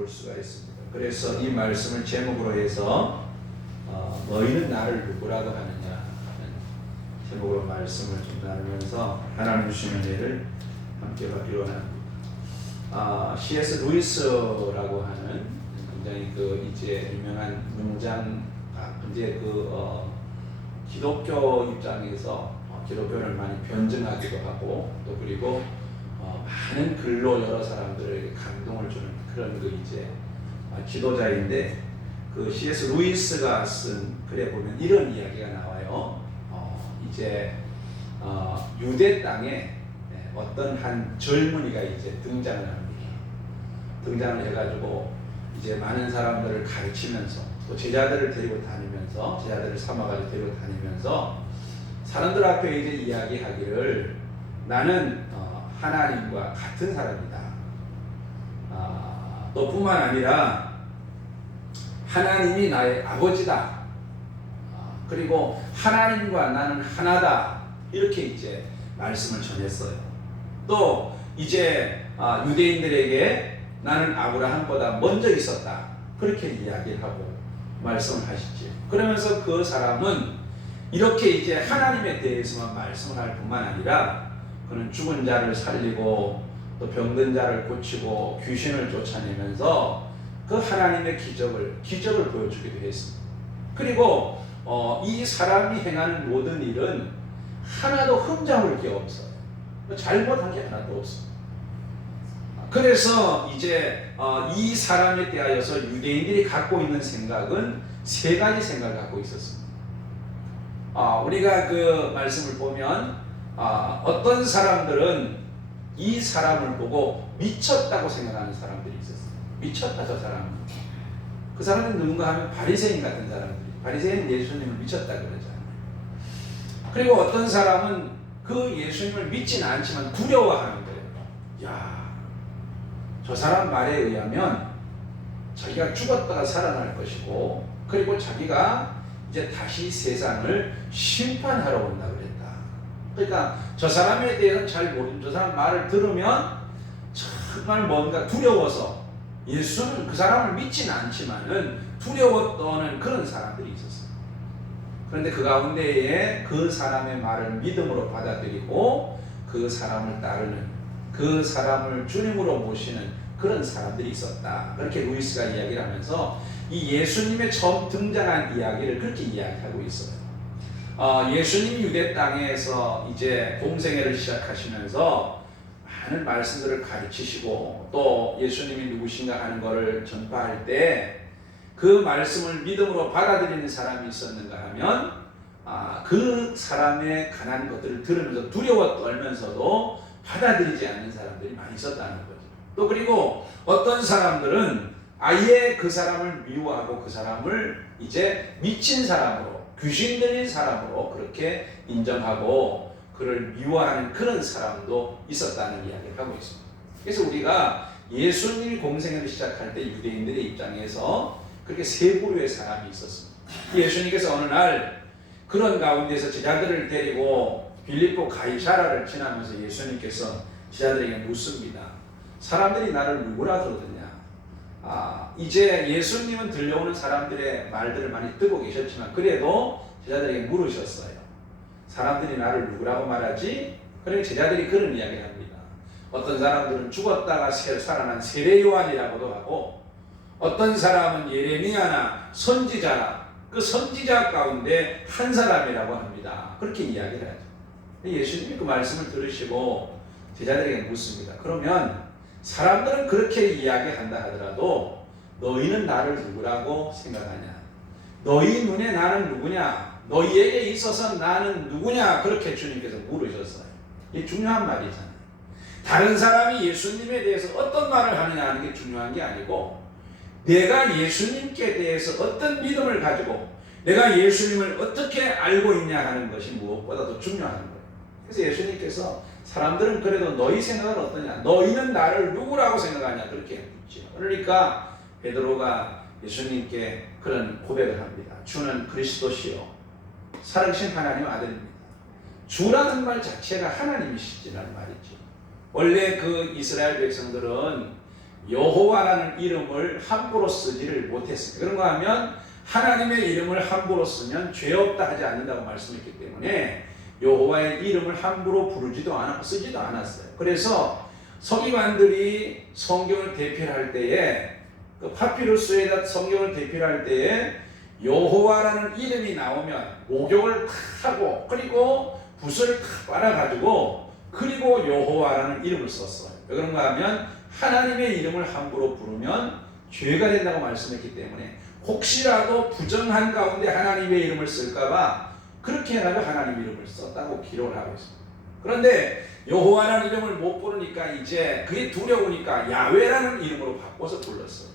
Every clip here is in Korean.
볼 수가 있습니다. 그래서 이 말씀을 제목으로 해서 너희는 나를 누구라고 하느냐 하는 제목으로 말씀을 좀 나누면서 하나님 주시는 일을 함께 받기로 합니다. C.S. 루이스라고 하는 굉장히 이제 유명한 문장, 이제 기독교 입장에서 기독교를 많이 변증하기도 하고 또 그리고 많은 글로 여러 사람들에게 감동을 주는 그런 이제 지도자인데 C.S. 루이스가 쓴 글에 보면 이런 이야기가 나와요. 이제 유대 땅에 어떤 한 젊은이가 이제 등장을 합니다. 등장을 해가지고 이제 많은 사람들을 가르치면서 또 제자들을 데리고 다니면서 제자들을 삼아가지고 데리고 다니면서 사람들 앞에 이제 이야기하기를 나는 하나님과 같은 사람이다. 또 뿐만 아니라 하나님이 나의 아버지다. 그리고 하나님과 나는 하나다. 이렇게 이제 말씀을 전했어요. 또 이제 유대인들에게 나는 아브라함보다 먼저 있었다. 그렇게 이야기를 하고 말씀을 하시죠. 그러면서 그 사람은 이렇게 이제 하나님에 대해서만 말씀을 할 뿐만 아니라 그는 죽은 자를 살리고 또 병든 자를 고치고 귀신을 쫓아내면서 그 하나님의 기적을 보여주기도 했습니다. 그리고 이 사람이 행하는 모든 일은 하나도 흠잡을 게 없어요. 잘못한 게 하나도 없습니다. 그래서 이제 이 사람에 대하여서 유대인들이 갖고 있는 생각은 세 가지 생각을 갖고 있었습니다. 우리가 그 말씀을 보면 어떤 사람들은 이 사람을 보고 미쳤다고 생각하는 사람들이 있었어요. 미쳤다 저 사람은. 그 사람은 누군가 하면 바리새인 같은 사람들이. 바리새인 예수님을 미쳤다 그러잖아요. 그리고 어떤 사람은 그 예수님을 믿지는 않지만 두려워하는 거예요. 야, 저 사람 말에 의하면 자기가 죽었다가 살아날 것이고 그리고 자기가 이제 다시 세상을 심판하러 온다 그랬다. 그러니까 저 사람에 대해서는 잘 모르는 저 사람 말을 들으면 정말 뭔가 두려워서 예수는 그 사람을 믿지는 않지만은 두려웠던 그런 사람들이 있었어요. 그런데 그 가운데에 그 사람의 말을 믿음으로 받아들이고 그 사람을 따르는 그 사람을 주님으로 모시는 그런 사람들이 있었다. 그렇게 루이스가 이야기를 하면서 이 예수님의 처음 등장한 이야기를 그렇게 이야기하고 있어요. 예수님이 유대 땅에서 이제 공생애를 시작하시면서 많은 말씀들을 가르치시고 또 예수님이 누구신가 하는 것을 전파할 때 그 말씀을 믿음으로 받아들이는 사람이 있었는가 하면 그 사람의 가난한 것들을 들으면서 두려워 떨면서도 받아들이지 않는 사람들이 많이 있었다는 거죠. 또 그리고 어떤 사람들은 아예 그 사람을 미워하고 그 사람을 이제 미친 사람으로 귀신 들린 사람으로 그렇게 인정하고 그를 미워하는 그런 사람도 있었다는 이야기를 하고 있습니다. 그래서 우리가 예수님이 공생애를 시작할 때 유대인들의 입장에서 그렇게 세 부류의 사람이 있었습니다. 예수님께서 어느 날 그런 가운데서 제자들을 데리고 빌립보 가이사라를 지나면서 예수님께서 제자들에게 묻습니다. 사람들이 나를 누구라 그러느냐? 이제 예수님은 들려오는 사람들의 말들을 많이 듣고 계셨지만 그래도 제자들에게 물으셨어요. 사람들이 나를 누구라고 말하지? 그러니까 제자들이 그런 이야기를 합니다. 어떤 사람들은 죽었다가 살아난 세례 요한이라고도 하고 어떤 사람은 예레미야나 선지자라 그 선지자 가운데 한 사람이라고 합니다. 그렇게 이야기를 하죠. 예수님이 그 말씀을 들으시고 제자들에게 묻습니다. 그러면 사람들은 그렇게 이야기한다 하더라도 너희는 나를 누구라고 생각하냐? 너희 눈에 나는 누구냐? 너희에게 있어서 나는 누구냐? 그렇게 주님께서 물으셨어요. 이게 중요한 말이잖아요. 다른 사람이 예수님에 대해서 어떤 말을 하느냐 하는 게 중요한 게 아니고 내가 예수님께 대해서 어떤 믿음을 가지고 내가 예수님을 어떻게 알고 있냐 하는 것이 무엇보다도 중요한 거예요. 그래서 예수님께서 사람들은 그래도 너희 생각은 어떠냐? 너희는 나를 누구라고 생각하냐? 그렇게 묻죠. 그러니까 베드로가 예수님께 그런 고백을 합니다. 주는 그리스도시요 살아계신 하나님 아들입니다. 주라는 말 자체가 하나님이시라는 말이죠. 원래 그 이스라엘 백성들은 여호와라는 이름을 함부로 쓰지를 못했습니다. 그런가 하면 하나님의 이름을 함부로 쓰면 죄 없다 하지 않는다고 말씀했기 때문에 여호와의 이름을 함부로 부르지도 않았고 쓰지도 않았어요. 그래서 서기관들이 성경을 대필할 때에 그 파피루스에다 성경을 대필할 때에 여호와라는 이름이 나오면 목욕을 탁 하고 그리고 붓을 탁 빨아가지고 그리고 여호와라는 이름을 썼어요. 왜 그런가 하면 하나님의 이름을 함부로 부르면 죄가 된다고 말씀했기 때문에 혹시라도 부정한 가운데 하나님의 이름을 쓸까봐 그렇게 해가지고 하나님 이름을 썼다고 기록을 하고 있습니다. 그런데 여호와라는 이름을 못 부르니까 이제 그게 두려우니까 야훼라는 이름으로 바꿔서 불렀어요.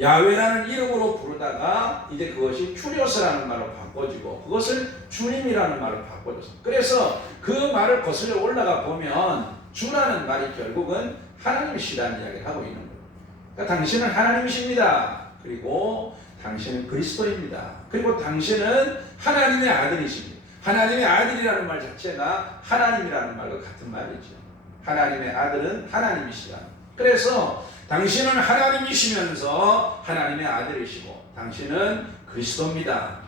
야훼라는 이름으로 부르다가 이제 그것이 큐리오스라는 말로 바꿔지고 그것을 주님이라는 말로 바꿔졌어요. 그래서 그 말을 거슬러 올라가 보면 주라는 말이 결국은 하나님이시라는 이야기를 하고 있는 거예요. 그러니까 당신은 하나님이십니다. 그리고 당신은 그리스도입니다. 그리고 당신은 하나님의 아들이십니다. 하나님의 아들이라는 말 자체가 하나님이라는 말과 같은 말이죠. 하나님의 아들은 하나님이시다. 그래서 당신은 하나님이시면서 하나님의 아들이시고 당신은 그리스도입니다.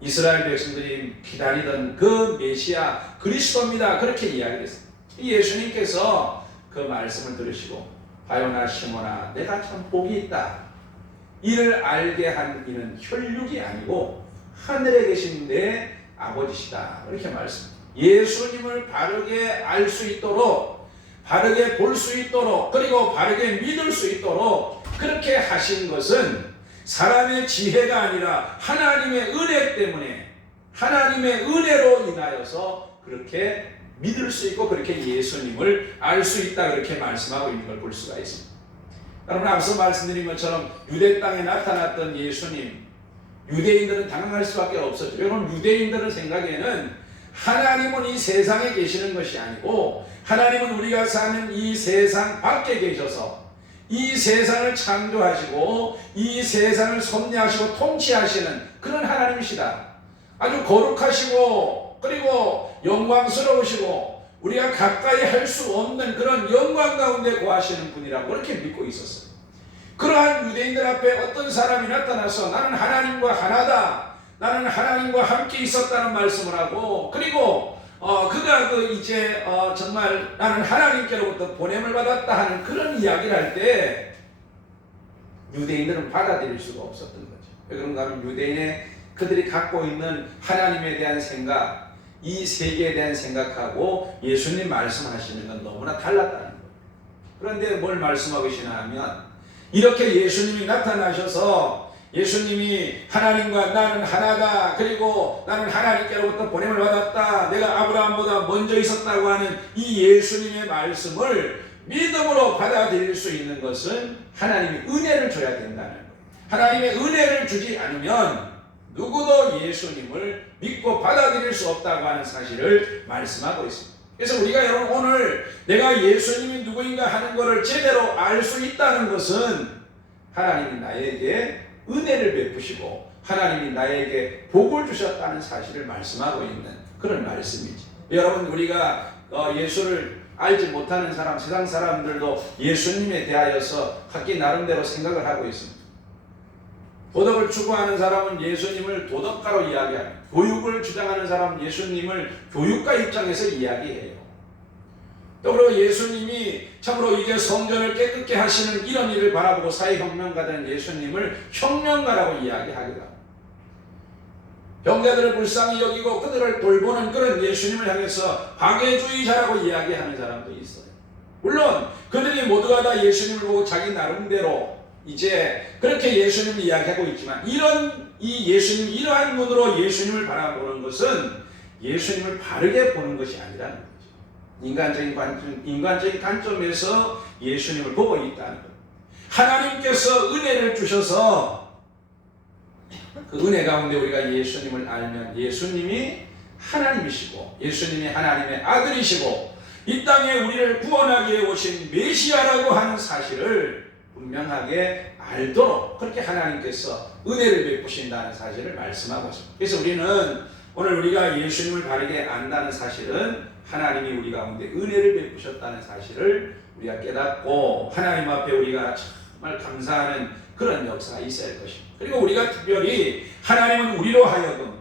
이스라엘 백성들이 기다리던 그 메시아 그리스도입니다. 그렇게 이야기했습니다. 예수님께서 그 말씀을 들으시고 바요나 시몬아 내가 참 복이 있다. 이를 알게 한 이는 혈육이 아니고 하늘에 계신 내 아버지시다. 이렇게 말씀합니다. 예수님을 바르게 알 수 있도록 바르게 볼 수 있도록 그리고 바르게 믿을 수 있도록 그렇게 하신 것은 사람의 지혜가 아니라 하나님의 은혜 때문에 하나님의 은혜로 인하여서 그렇게 믿을 수 있고 그렇게 예수님을 알 수 있다 그렇게 말씀하고 있는 걸 볼 수가 있습니다. 여러분 앞서 말씀드린 것처럼 유대 땅에 나타났던 예수님 유대인들은 당황할 수밖에 없었죠. 여러분 유대인들의 생각에는 하나님은 이 세상에 계시는 것이 아니고 하나님은 우리가 사는 이 세상 밖에 계셔서 이 세상을 창조하시고 이 세상을 섭리하시고 통치하시는 그런 하나님이시다. 아주 거룩하시고 그리고 영광스러우시고 우리가 가까이 할 수 없는 그런 영광 가운데 거하시는 분이라고 그렇게 믿고 있었어요. 그러한 유대인들 앞에 어떤 사람이 나타나서 나는 하나님과 하나다. 나는 하나님과 함께 있었다는 말씀을 하고 그리고 그가 정말 나는 하나님께로부터 보냄을 받았다 하는 그런 이야기를 할 때 유대인들은 받아들일 수가 없었던 거죠. 왜 그런가 하면 유대인의 그들이 갖고 있는 하나님에 대한 생각 이 세계에 대한 생각하고 예수님 말씀하시는 건 너무나 달랐다는 거예요. 그런데 뭘 말씀하고 계시나 하면 이렇게 예수님이 나타나셔서 예수님이 하나님과 나는 하나다. 그리고 나는 하나님께로부터 보냄을 받았다. 내가 아브라함보다 먼저 있었다고 하는 이 예수님의 말씀을 믿음으로 받아들일 수 있는 것은 하나님이 은혜를 줘야 된다는 거예요. 하나님의 은혜를 주지 않으면 누구도 예수님을 믿고 받아들일 수 없다고 하는 사실을 말씀하고 있습니다. 그래서 우리가 여러분 오늘 내가 예수님이 누구인가 하는 것을 제대로 알 수 있다는 것은 하나님이 나에게 은혜를 베푸시고 하나님이 나에게 복을 주셨다는 사실을 말씀하고 있는 그런 말씀이지. 여러분 우리가 예수를 알지 못하는 사람 세상 사람들도 예수님에 대하여서 각기 나름대로 생각을 하고 있습니다. 도덕을 추구하는 사람은 예수님을 도덕가로 이야기합니다. 교육을 주장하는 사람은 예수님을 교육가 입장에서 이야기해요. 또 그리고 예수님이 참으로 이제 성전을 깨끗게 하시는 이런 일을 바라보고 사회혁명가된 예수님을 혁명가라고 이야기하기도 합니다. 병자들을 불쌍히 여기고 그들을 돌보는 그런 예수님을 향해서 박애주의자라고 이야기하는 사람도 있어요. 물론 그들이 모두가 다 예수님을 보고 자기 나름대로 이제 그렇게 예수님을 이야기하고 있지만 이러한 눈으로 예수님을 바라보는 것은 예수님을 바르게 보는 것이 아니라는 거죠. 인간적인 관점에서 예수님을 보고 있다는 것. 하나님께서 은혜를 주셔서 그 은혜 가운데 우리가 예수님을 알면 예수님이 하나님이시고 예수님이 하나님의 아들이시고 이 땅에 우리를 구원하기 위해 오신 메시아라고 하는 사실을 분명하게 알도록 그렇게 하나님께서 은혜를 베푸신다는 사실을 말씀하고 있습니다. 그래서 우리는 오늘 우리가 예수님을 바르게 안다는 사실은 하나님이 우리 가운데 은혜를 베푸셨다는 사실을 우리가 깨닫고 하나님 앞에 우리가 정말 감사하는 그런 역사가 있어야 할 것입니다. 그리고 우리가 특별히 하나님은 우리로 하여금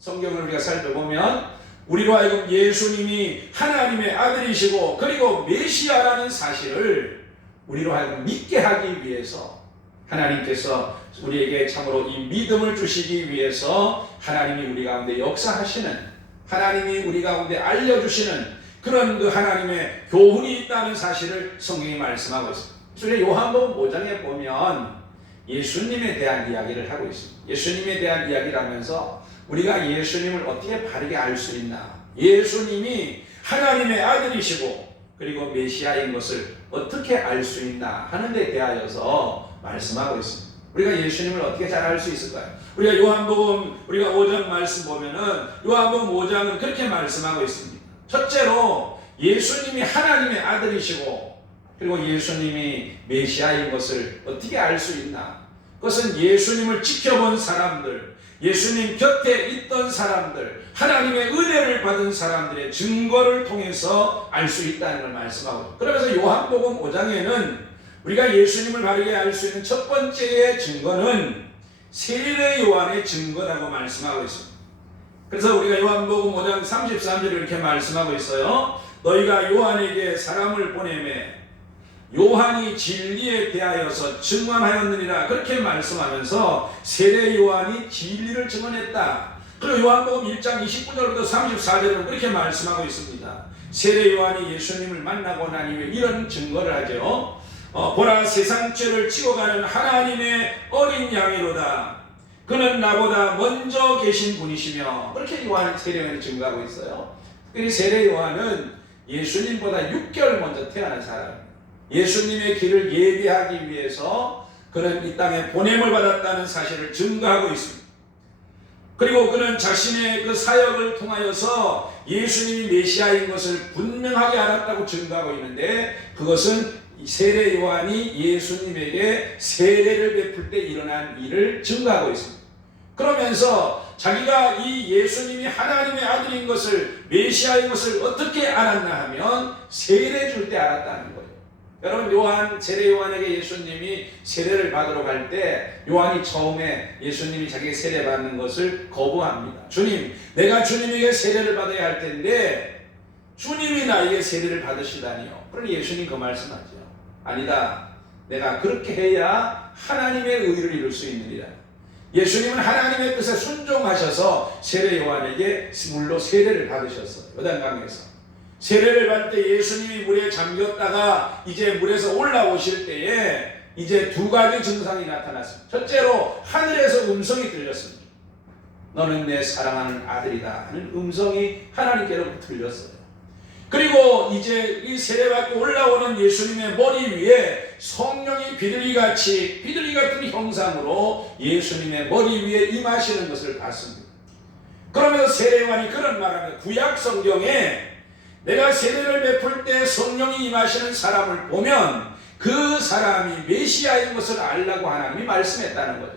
성경을 우리가 살펴보면 우리로 하여금 예수님이 하나님의 아들이시고 그리고 메시아라는 사실을 우리로 하여금 믿게 하기 위해서 하나님께서 우리에게 참으로 이 믿음을 주시기 위해서 하나님이 우리 가운데 역사하시는, 하나님이 우리 가운데 알려주시는 그런 그 하나님의 교훈이 있다는 사실을 성경이 말씀하고 있습니다. 그래서 요한복음 5장에 보면 예수님에 대한 이야기를 하고 있습니다. 예수님에 대한 이야기를 하면서 우리가 예수님을 어떻게 바르게 알 수 있나, 예수님이 하나님의 아들이시고 그리고 메시아인 것을 어떻게 알 수 있나 하는 데 대하여서 말씀하고 있습니다. 우리가 예수님을 어떻게 잘 알 수 있을까요? 우리가 요한복음 우리가 5장 말씀 보면은 요한복음 5장은 그렇게 말씀하고 있습니다. 첫째로 예수님이 하나님의 아들이시고 그리고 예수님이 메시아인 것을 어떻게 알 수 있나? 그것은 예수님을 지켜본 사람들, 예수님 곁에 있던 사람들, 하나님의 은혜를 받은 사람들의 증거를 통해서 알 수 있다는 걸 말씀하고, 그러면서 요한복음 5장에는 우리가 예수님을 바르게 알 수 있는 첫 번째의 증거는 세례 요한의 증거라고 말씀하고 있습니다. 그래서 우리가 요한복음 5장 33절에 이렇게 말씀하고 있어요. 너희가 요한에게 사람을 보내매 요한이 진리에 대하여서 증언하였느니라, 그렇게 말씀하면서 세례 요한이 진리를 증언했다. 그리고 요한복음 1장 29절부터 34절은 그렇게 말씀하고 있습니다. 세례 요한이 예수님을 만나고 난 이후에 이런 증거를 하죠. 보라, 세상 죄를 지고가는 하나님의 어린 양이로다. 그는 나보다 먼저 계신 분이시며, 그렇게 요한 세례 요한이 증거하고 있어요. 특별히 세례 요한은 예수님보다 6개월 먼저 태어난 사람입니다. 예수님의 길을 예비하기 위해서 그는 이 땅에 보냄을 받았다는 사실을 증거하고 있습니다. 그리고 그는 자신의 그 사역을 통하여서 예수님이 메시아인 것을 분명하게 알았다고 증거하고 있는데, 그것은 세례 요한이 예수님에게 세례를 베풀 때 일어난 일을 증거하고 있습니다. 그러면서 자기가 이 예수님이 하나님의 아들인 것을, 메시아인 것을 어떻게 알았나 하면 세례 줄 때 알았다는 거예요. 여러분, 요한, 세례 요한에게 예수님이 세례를 받으러 갈 때 요한이 처음에 예수님이 자기에게 세례 받는 것을 거부합니다. 주님, 내가 주님에게 세례를 받아야 할 텐데 주님이 나에게 세례를 받으시다니요. 그러니 예수님 그 말씀하죠. 아니다, 내가 그렇게 해야 하나님의 의를 이룰 수 있느니라. 예수님은 하나님의 뜻에 순종하셔서 세례 요한에게 물로 세례를 받으셨어요. 요단강에서 세례를 받을 때 예수님이 물에 잠겼다가 이제 물에서 올라오실 때에 이제 두 가지 증상이 나타났습니다. 첫째로 하늘에서 음성이 들렸습니다. 너는 내 사랑하는 아들이다 하는 음성이 하나님께로부터 들렸어요. 그리고 이제 이 세례받고 올라오는 예수님의 머리 위에 성령이 비둘기 같은 형상으로 예수님의 머리 위에 임하시는 것을 봤습니다. 그러면서 세례 요한이 그런 말합니다. 구약 성경에 내가 세례를 베풀 때 성령이 임하시는 사람을 보면 그 사람이 메시아인 것을 알라고 하나님이 말씀했다는 거죠.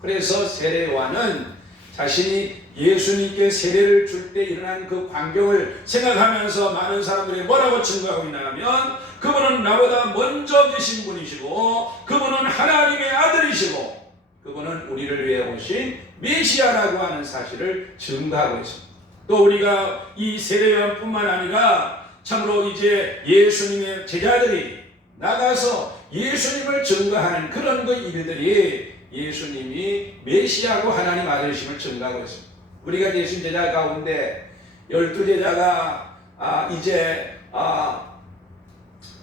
그래서 세례 요한은 자신이 예수님께 세례를 줄 때 일어난 그 광경을 생각하면서 많은 사람들이 뭐라고 증거하고 있나 하면, 그분은 나보다 먼저 계신 분이시고 그분은 하나님의 아들이시고 그분은 우리를 위해 오신 메시아라고 하는 사실을 증거하고 있습니다. 또 우리가 이 세례 요한뿐만 아니라 참으로 이제 예수님의 제자들이 나가서 예수님을 증거하는 그런 그 일들이 예수님이 메시아고 하나님 아들이심을 증거하고 있습니다. 우리가 예수님 제자 가운데 12제자가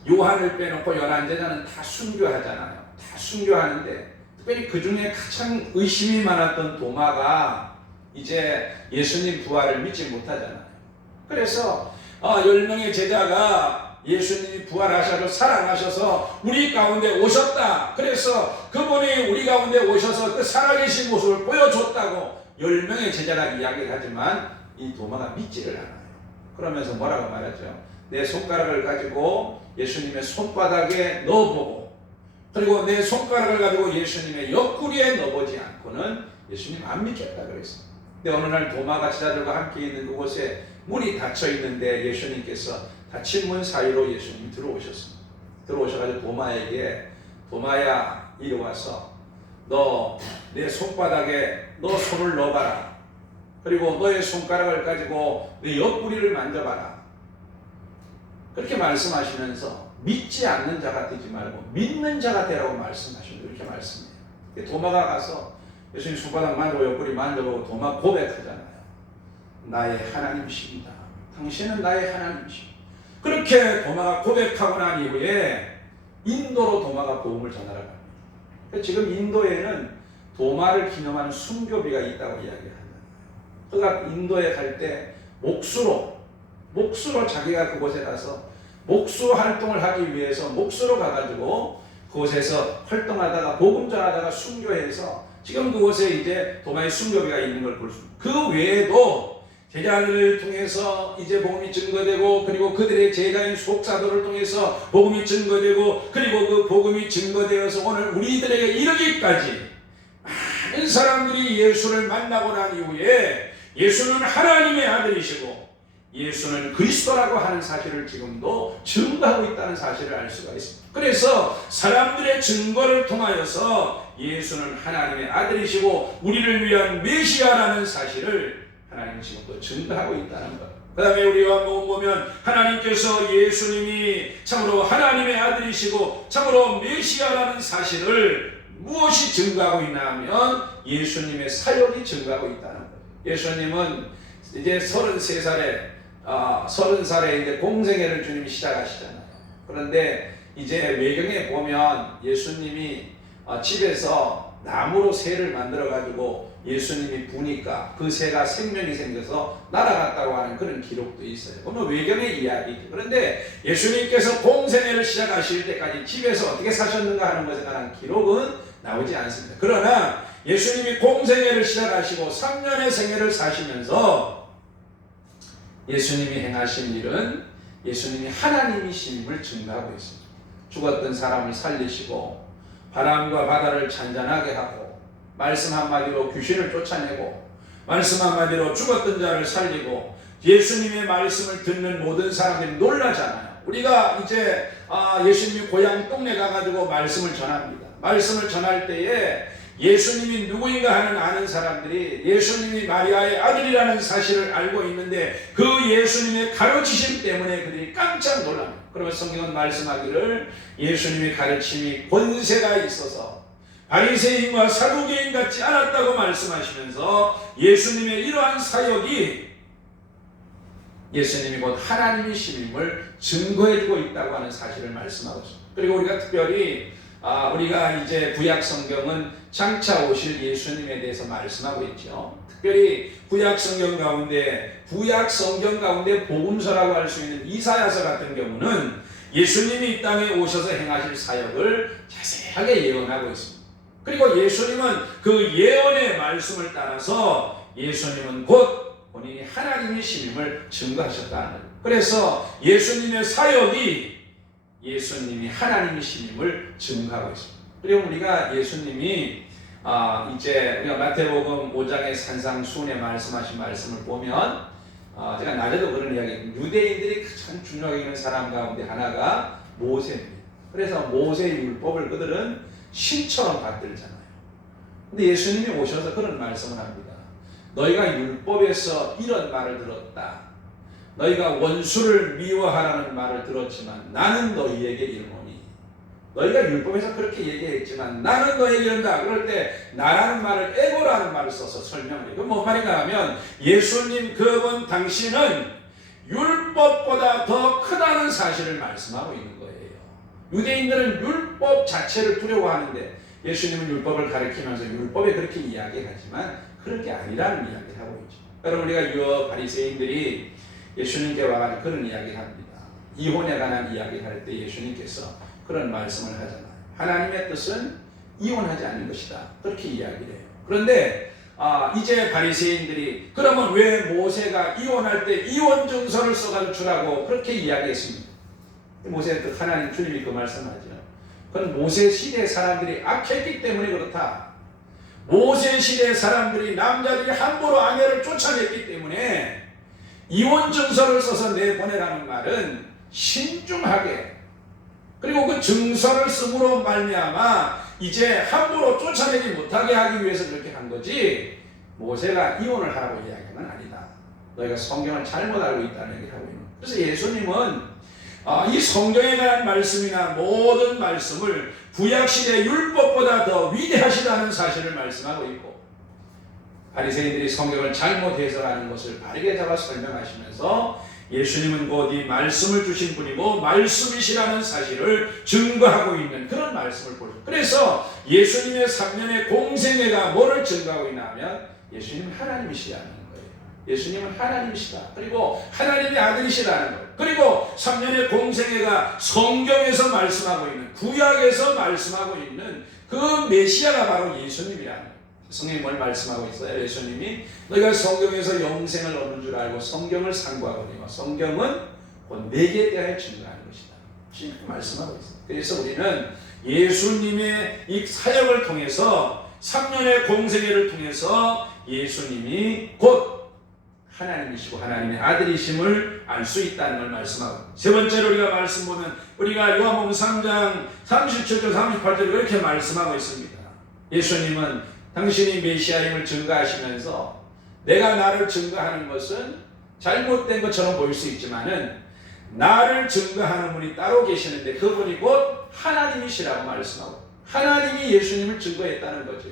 요한을 빼놓고 11제자는 다 순교하잖아요. 다 순교하는데 특별히 그 중에 가장 의심이 많았던 도마가 이제 예수님 부활을 믿지 못하잖아요. 그래서 10명의 제자가 예수님이 부활하셔서 살아나셔서 우리 가운데 오셨다. 그래서 그분이 우리 가운데 오셔서 그 살아계신 모습을 보여줬다고 10명의 제자가 이야기를 하지만 이 도마가 믿지를 않아요. 그러면서 뭐라고 말하죠? 내 손가락을 가지고 예수님의 손바닥에 넣어보고 그리고 내 손가락을 가지고 예수님의 옆구리에 넣어보지 않고는 예수님 안 믿겠다 그랬습니다. 근데 어느 날 도마가 제자들과 함께 있는 그곳에 문이 닫혀 있는데 예수님께서 닫힌 문 사이로 예수님이 들어오셨습니다. 들어오셔가지고 도마야 이리 와서 너 내 손바닥에 너 손을 넣어봐라. 그리고 너의 손가락을 가지고 내 옆구리를 만져봐라. 그렇게 말씀하시면서 믿지 않는 자가 되지 말고 믿는 자가 되라고 말씀하시고 이렇게 말씀해요. 도마가 가서 예수님 손바닥 만져보고 옆구리 만져보고 도마 고백하잖아요. 나의 하나님이십니다. 당신은 나의 하나님이십니다. 그렇게 도마가 고백하고 난 이후에 인도로 도마가 복음을 전하러 갑니다. 지금 인도에는 도마를 기념하는 순교비가 있다고 이야기합니다. 그가 인도에 갈 때 몫으로 자기가 그곳에 가서 목수 활동을 하기 위해서 몫으로 가가지고 그곳에서 활동하다가 복음 전하다가 순교해서 지금 그곳에 이제 도마의 순교비가 있는 걸 볼 수 있습니다. 그 외에도 제자들을 통해서 이제 복음이 증거되고 그리고 그들의 제자인 속사도를 통해서 복음이 증거되고 그리고 그 복음이 증거되어서 오늘 우리들에게 이르기까지 많은 사람들이 예수를 만나고 난 이후에 예수는 하나님의 아들이시고 예수는 그리스도라고 하는 사실을 지금도 증거하고 있다는 사실을 알 수가 있습니다. 그래서 사람들의 증거를 통하여서 예수는 하나님의 아들이시고 우리를 위한 메시아라는 사실을 하나님은 지금도 증거하고 있다는 것. 그 다음에 우리 요한복음 보면 하나님께서 예수님이 참으로 하나님의 아들이시고 참으로 메시아라는 사실을 무엇이 증거하고 있나 하면 예수님의 사역이 증거하고 있다는 거예요. 예수님은 이제 30살에 이제 공생애를 주님이 시작하시잖아요. 그런데 이제 외경에 보면 예수님이 집에서 나무로 새를 만들어 가지고 예수님이 부니까 그 새가 생명이 생겨서 날아갔다고 하는 그런 기록도 있어요. 그건 외경의 이야기죠. 그런데 예수님께서 공생애를 시작하실 때까지 집에서 어떻게 사셨는가 하는 것에 관한 기록은 나오지 않습니다. 그러나 예수님이 공생애를 시작하시고 3년의 생애를 사시면서 예수님이 행하신 일은 예수님이 하나님이심을 증거하고 있습니다. 죽었던 사람을 살리시고 바람과 바다를 잔잔하게 하고 말씀 한마디로 귀신을 쫓아내고 말씀 한마디로 죽었던 자를 살리고 예수님의 말씀을 듣는 모든 사람들이 놀라잖아요. 우리가 이제 예수님이 고향 동네 가가지고 말씀을 전합니다. 말씀을 전할 때에 예수님이 누구인가 하는 아는 사람들이 예수님이 마리아의 아들이라는 사실을 알고 있는데 그 예수님의 가르치심 때문에 그들이 깜짝 놀랍니다. 그러면 성경은 말씀하기를 예수님의 가르침이 권세가 있어서 바리새인과 사두개인 같지 않았다고 말씀하시면서 예수님의 이러한 사역이 예수님이 곧 하나님이심을 증거해주고 있다고 하는 사실을 말씀하고 있습니다. 그리고 우리가 특별히 우리가 이제 구약 성경은 장차 오실 예수님에 대해서 말씀하고 있죠. 특별히 구약 성경 가운데 복음서라고 할 수 있는 이사야서 같은 경우는 예수님이 이 땅에 오셔서 행하실 사역을 자세하게 예언하고 있습니다. 그리고 예수님은 그 예언의 말씀을 따라서 예수님은 곧 본인이 하나님이심을 증거하셨다는 거예요. 그래서 예수님의 사역이 예수님이 하나님이심을 증거하고 있습니다. 그리고 우리가 예수님이 이제 우리가 마태복음 5장의 산상수훈에 말씀하신 말씀을 보면 제가 낮에도 그런 이야기, 유대인들이 참 중요하게 여기는 사람 가운데 하나가 모세입니다. 그래서 모세의 율법을 그들은 신처럼 받들잖아요. 근데 예수님이 오셔서 그런 말씀을 합니다. 너희가 율법에서 이런 말을 들었다. 너희가 원수를 미워하라는 말을 들었지만 나는 너희에게 이르노니. 너희가 율법에서 그렇게 얘기했지만 나는 너희에게 이른다. 그럴 때 나라는 말을 에고라는 말을 써서 설명을 해요. 그건 뭔 말인가 하면 예수님 그분 당신은 율법보다 더 크다는 사실을 말씀하고 있는 거예요. 유대인들은 율법 자체를 두려워하는데 예수님은 율법을 가르치면서 율법에 그렇게 이야기하지만 그런 게 아니라는 이야기를 하고 있죠. 여러분 우리가 이 바리새인들이 예수님께 와가지고 그런 이야기를 합니다. 이혼에 관한 이야기를 할 때 예수님께서 그런 말씀을 하잖아요. 하나님의 뜻은 이혼하지 않는 것이다. 그렇게 이야기를 해요. 그런데 이제 바리새인들이 그러면 왜 모세가 이혼할 때 이혼 증서를 써가지고 주라고 그렇게 이야기했습니다. 모세 하나님 주님이 그 말씀하죠. 그건 모세 시대 사람들이 악했기 때문에 그렇다. 모세 시대 사람들이 남자들이 함부로 아내를 쫓아냈기 때문에 이혼 증서를 써서 내보내라는 말은 신중하게 그리고 그 증서를 쓰므로 말미암아 이제 함부로 쫓아내지 못하게 하기 위해서 그렇게 한 거지, 모세가 이혼을 하라고 이야기한 건 아니다. 너희가 성경을 잘못 알고 있다는 얘기를 하고 있는 거예요. 그래서 예수님은 이 성경에 관한 말씀이나 모든 말씀을 구약시대 율법보다 더 위대하시다는 사실을 말씀하고 있고, 바리새인들이 성경을 잘못 해석하는 것을 바르게 잡아 설명하시면서 예수님은 곧 이 말씀을 주신 분이고 말씀이시라는 사실을 증거하고 있는 그런 말씀을 보여요. 그래서 예수님의 3년의 공생애가 뭐를 증거하고 있나 하면 예수님은 하나님이시라는 거예요. 예수님은 하나님이시다. 그리고 하나님의 아들이시라는 거예요. 그리고 3년의 공생애가 성경에서 말씀하고 있는, 구약에서 말씀하고 있는 그 메시아가 바로 예수님이라는 거예요. 성경이 뭘 말씀하고 있어요? 예수님이 너희가 성경에서 영생을 얻는 줄 알고 성경을 상고하거니와 성경은 곧 내게 대하여 증거하는 것이다. 지금 말씀하고 있어요. 그래서 우리는 예수님의 이 사역을 통해서 3년의 공생애를 통해서 예수님이 곧 하나님이시고 하나님의 아들이심을 알 수 있다는 걸 말씀하고, 세 번째로 우리가 말씀 보면 우리가 요한복음 3장 37절 38절 이렇게 말씀하고 있습니다. 예수님은 당신이 메시아임을 증거하시면서 내가 나를 증거하는 것은 잘못된 것처럼 보일 수 있지만은 나를 증거하는 분이 따로 계시는데 그분이 곧 하나님이시라고 말씀하고, 하나님이 예수님을 증거했다는 거죠.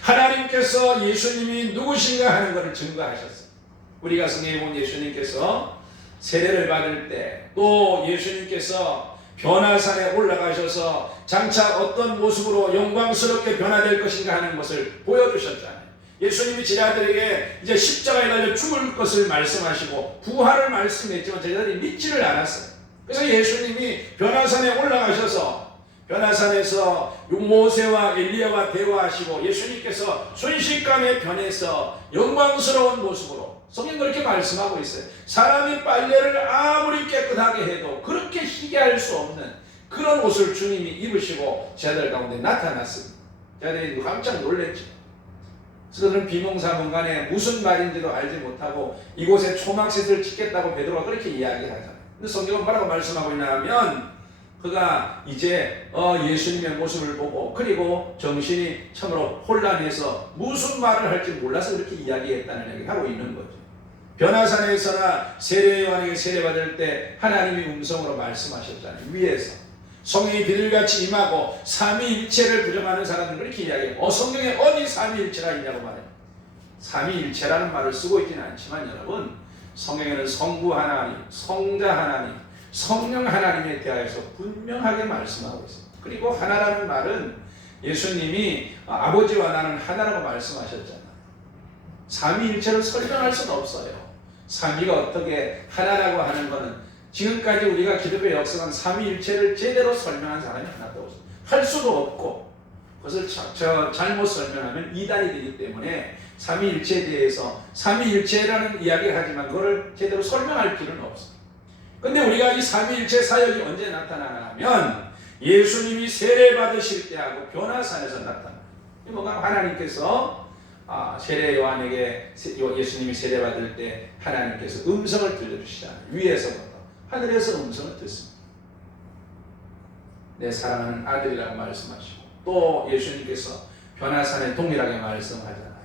하나님께서 예수님이 누구신가 하는 것을 증거하셨어요. 우리가 성경에 본 예수님께서 세례를 받을 때, 또 예수님께서 변화산에 올라가셔서 장차 어떤 모습으로 영광스럽게 변화될 것인가 하는 것을 보여주셨잖아요. 예수님이 제자들에게 이제 십자가에 달려 죽을 것을 말씀하시고 부활을 말씀했지만 제자들이 믿지를 않았어요. 그래서 예수님이 변화산에 올라가셔서 변화산에서 모세와 엘리야와 대화하시고 예수님께서 순식간에 변해서 영광스러운 모습으로, 성경 그렇게 말씀하고 있어요. 사람이 빨래를 아무리 깨끗하게 해도 그렇게 희게할 수 없는 그런 옷을 주님이 입으시고 제자들 가운데 나타났습니다. 제자들이 깜짝 놀랐죠. 그들은 비몽사몽간에 무슨 말인지도 알지 못하고 이곳에 초막셋을 짓겠다고 베드로가 그렇게 이야기하잖아요. 근데 성경은 뭐라고 말씀하고 있나 하면 그가 이제 예수님의 모습을 보고 그리고 정신이 참으로 혼란해서 무슨 말을 할지 몰라서 그렇게 이야기했다는 얘기를 하고 있는 거죠. 변화산에서나 세례요한에게 세례받을 때 하나님이 음성으로 말씀하셨잖아요. 위에서 성령이 비둘기같이 임하고 삼위일체를 부정하는 사람들은 그렇게 이야기해요. 성경에 어디 삼위일체가 있냐고 말해요. 삼위일체라는 말을 쓰고 있지는 않지만 여러분, 성경에는 성부 하나님, 성자 하나님, 성령 하나님에 대하여서 분명하게 말씀하고 있어요. 그리고 하나라는 말은 예수님이 아버지와 나는 하나라고 말씀하셨잖아요. 삼위일체를 설명할 수는 없어요. 삼위가 어떻게 하나라고 하는 것은 지금까지 우리가 기독교 역사상 삼위일체를 제대로 설명한 사람이 하나도 없어요. 할 수도 없고 그것을 잘못 설명하면 이단이 되기 때문에 삼위일체에 대해서 삼위일체라는 이야기를 하지만 그걸 제대로 설명할 필요는 없어요. 근데 우리가 이 삼위일체 사역이 언제 나타나냐면 예수님이 세례 받으실 때하고 변화산에서 나타나요. 뭔가 하나님께서 세례 요한에게 예수님이 세례 받을 때 하나님께서 음성을 들려주시잖아요. 위에서부터 하늘에서 음성을 듣습니다. 내 사랑하는 아들이라고 말씀하시고, 또 예수님께서 변화산에 동일하게 말씀하잖아요.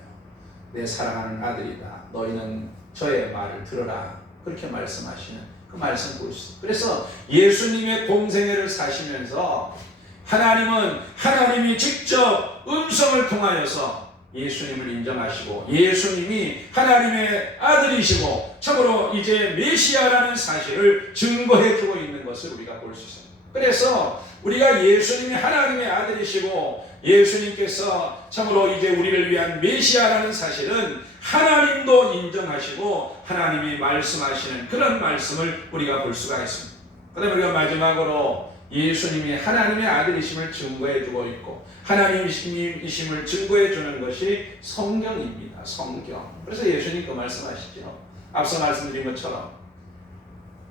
내 사랑하는 아들이다. 너희는 저의 말을 들어라. 그렇게 말씀하시는 그 말씀 볼 수 있어요. 그래서 예수님의 공생애를 사시면서 하나님은 하나님이 직접 음성을 통하여서 예수님을 인정하시고 예수님이 하나님의 아들이시고 참으로 이제 메시아라는 사실을 증거해주고 있는 것을 우리가 볼 수 있습니다. 그래서 우리가 예수님이 하나님의 아들이시고 예수님께서 참으로 이제 우리를 위한 메시아라는 사실은 하나님도 인정하시고 하나님이 말씀하시는 그런 말씀을 우리가 볼 수가 있습니다. 그 다음에 우리가 마지막으로 예수님이 하나님의 아들이심을 증거해주고 있고 하나님이심을 증거해주는 것이 성경입니다. 성경. 그래서 예수님 그 말씀하시죠. 앞서 말씀드린 것처럼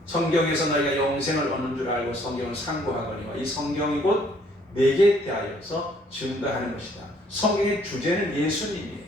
성경에서 너희가 영생을 얻는 줄 알고 성경을 상고하거니와 이 성경이 곧 내게 대하여서 증거하는 것이다. 성경의 주제는 예수님이에요.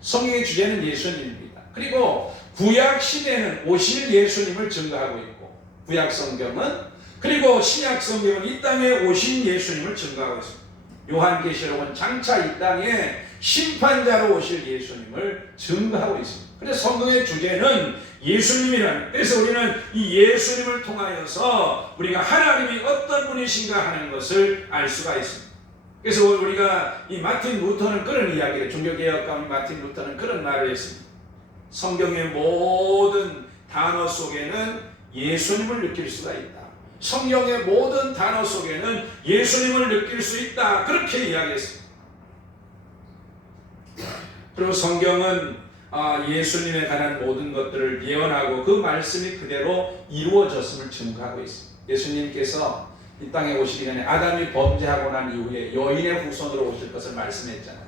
성경의 주제는 예수님입니다. 그리고 구약 시대는 오실 예수님을 증거하고 있고 구약 성경은 그리고 신약 성경은 이 땅에 오신 예수님을 증거하고 있습니다. 요한계시록은 장차 이 땅에 심판자로 오실 예수님을 증거하고 있습니다. 그래서 성경의 주제는 예수님이라는, 그래서 우리는 이 예수님을 통하여서 우리가 하나님이 어떤 분이신가 하는 것을 알 수가 있습니다. 그래서 우리가 이 마틴 루터는 그런 이야기를, 종교개혁가 마틴 루터는 그런 말을 했습니다. 성경의 모든 단어 속에는 예수님을 느낄 수가 있다. 성경의 모든 단어 속에는 예수님을 느낄 수 있다. 그렇게 이야기했습니다. 그리고 성경은 예수님에 관한 모든 것들을 예언하고 그 말씀이 그대로 이루어졌음을 증거하고 있습니다. 예수님께서 이 땅에 오시기 전에 아담이 범죄하고 난 이후에 여인의 후손으로 오실 것을 말씀했잖아요.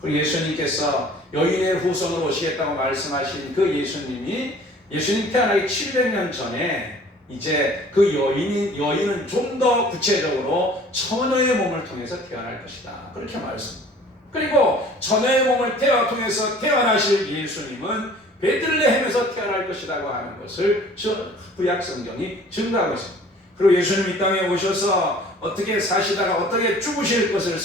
그리고 예수님께서 여인의 후손으로 오시겠다고 말씀하신 그 예수님 태어나기 700년 전에 이제 그 여인은 좀 더 구체적으로 처녀의 몸을 통해서 태어날 것이다. 그렇게 말씀합니다. 그리고 처녀의 몸을 통해서 태어나실 예수님은 베들레헴에서 태어날 것이라고 하는 것을 구약 성경이 증거하고 있습니다. 그리고 예수님 이 땅에 오셔서 어떻게 사시다가 어떻게 죽으실 것을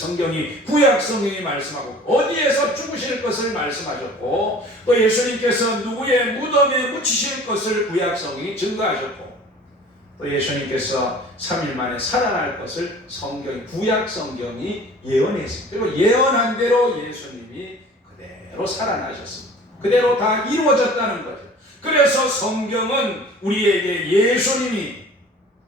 구약 성경이 말씀하고, 어디에서 죽으실 것을 말씀하셨고, 또 예수님께서 누구의 무덤에 묻히실 것을 구약 성경이 증거하셨고, 또 예수님께서 3일 만에 살아날 것을 구약 성경이 예언했습니다. 그리고 예언한 대로 예수님이 그대로 살아나셨습니다. 그대로 다 이루어졌다는 거죠. 그래서 성경은 우리에게 예수님이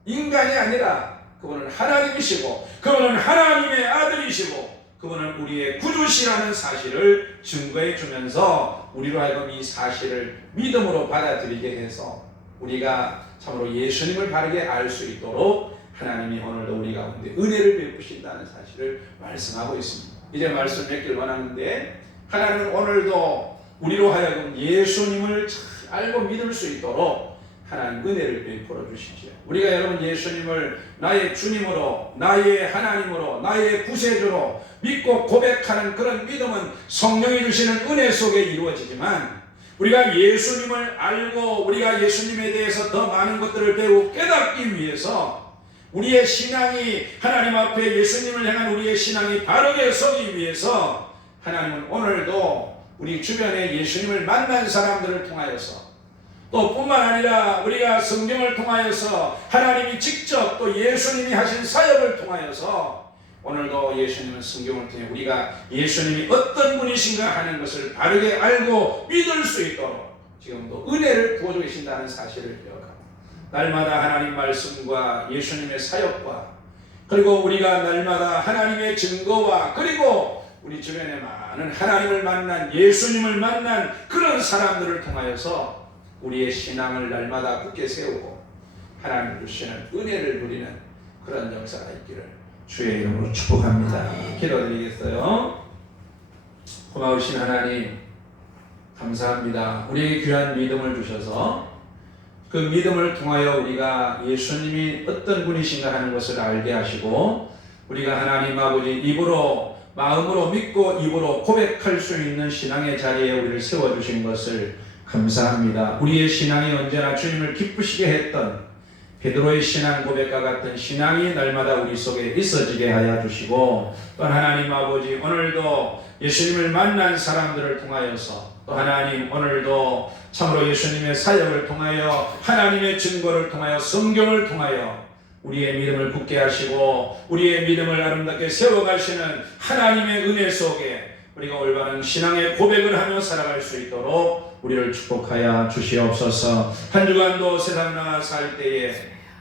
인간이 아니라 그분은 하나님이시고, 그분은 하나님의 아들이시고, 그분은 우리의 구주시라는 사실을 증거해 주면서 우리로 하여금 이 사실을 믿음으로 받아들이게 해서 우리가 참으로 예수님을 바르게 알 수 있도록 하나님이 오늘도 우리 가운데 은혜를 베푸신다는 사실을 말씀하고 있습니다. 이제 말씀 맺길 원하는데, 하나님은 오늘도 우리로 하여금 예수님을 알고 믿을 수 있도록 하나님 은혜를 베풀어 주시죠. 우리가 여러분 예수님을 나의 주님으로, 나의 하나님으로, 나의 구세주로 믿고 고백하는 그런 믿음은 성령이 주시는 은혜 속에 이루어지지만, 우리가 예수님을 알고 우리가 예수님에 대해서 더 많은 것들을 배우고 깨닫기 위해서 우리의 신앙이, 하나님 앞에 예수님을 향한 우리의 신앙이 바르게 서기 위해서 하나님은 오늘도 우리 주변에 예수님을 만난 사람들을 통하여서, 또 뿐만 아니라 우리가 성경을 통하여서 하나님이 직접 또 예수님이 하신 사역을 통하여서 오늘도 예수님은 성경을 통해 우리가 예수님이 어떤 분이신가 하는 것을 바르게 알고 믿을 수 있도록 지금도 은혜를 부어주고 계신다는 사실을 기억하고, 날마다 하나님 말씀과 예수님의 사역과, 그리고 우리가 날마다 하나님의 증거와, 그리고 우리 주변에 많은 하나님을 만난, 예수님을 만난 그런 사람들을 통하여서 우리의 신앙을 날마다 굳게 세우고 하나님 주시는 은혜를 누리는 그런 역사가 있기를 주의 이름으로 축복합니다. 기도드리겠어요. 고마우신 하나님 감사합니다. 우리에게 귀한 믿음을 주셔서 그 믿음을 통하여 우리가 예수님이 어떤 분이신가 하는 것을 알게 하시고, 우리가 하나님 아버지 마음으로 믿고 입으로 고백할 수 있는 신앙의 자리에 우리를 세워주신 것을 감사합니다. 우리의 신앙이 언제나 주님을 기쁘시게 했던 베드로의 신앙 고백과 같은 신앙이 날마다 우리 속에 있어지게 하여 주시고, 또 하나님 아버지 오늘도 예수님을 만난 사람들을 통하여서, 또 하나님 오늘도 참으로 예수님의 사역을 통하여, 하나님의 증거를 통하여, 성경을 통하여 우리의 믿음을 굳게 하시고 우리의 믿음을 아름답게 세워가시는 하나님의 은혜 속에 우리가 올바른 신앙의 고백을 하며 살아갈 수 있도록 우리를 축복하여 주시옵소서. 한 주간도 세상 나가 살 때에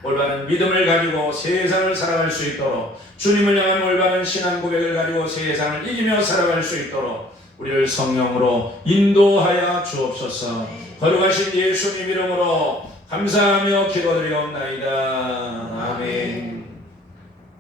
올바른 믿음을 가지고 세상을 살아갈 수 있도록, 주님을 향한 올바른 신앙 고백을 가지고 세상을 이기며 살아갈 수 있도록 우리를 성령으로 인도하여 주옵소서. 거룩하신 예수님 이름으로 감사하며 기도드리옵나이다. 아멘.